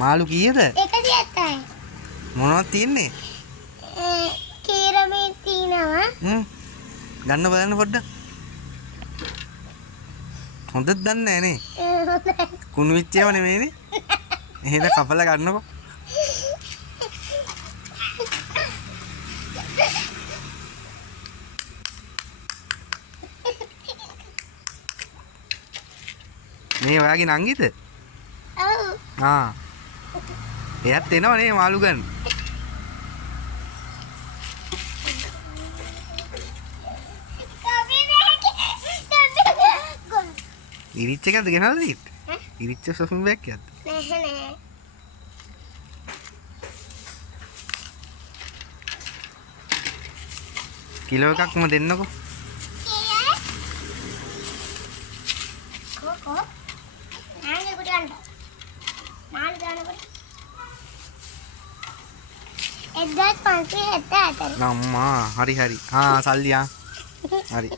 මාළු කීයද? 170යි. මොනවද තියෙන්නේ? කීරමේ තියෙනවා. ගන්න බලන්න පොඩ්ඩක්. හොඳට දන්නේ නැහැ නේ. කුණු විච්චේව නෙමෙයිනේ. එහෙනම් කපලා ගන්නකො. මේ ඔයාගේ නංගිද? ඔව්. එයාත් එනවා නේ මාළු ගන්න. ඉරිච්ච එකක්ද ගෙනල්ලා තියෙන්නේ? ඉරිච්ච සොසුන් බෑග් එකක්ද? නෑ. කිලෝ එකක්ම දෙන්නකො. කො නාගේ කොට ගන්න. නාල දානකොට 1574. අම්මා හරි. සල්ලි හරි.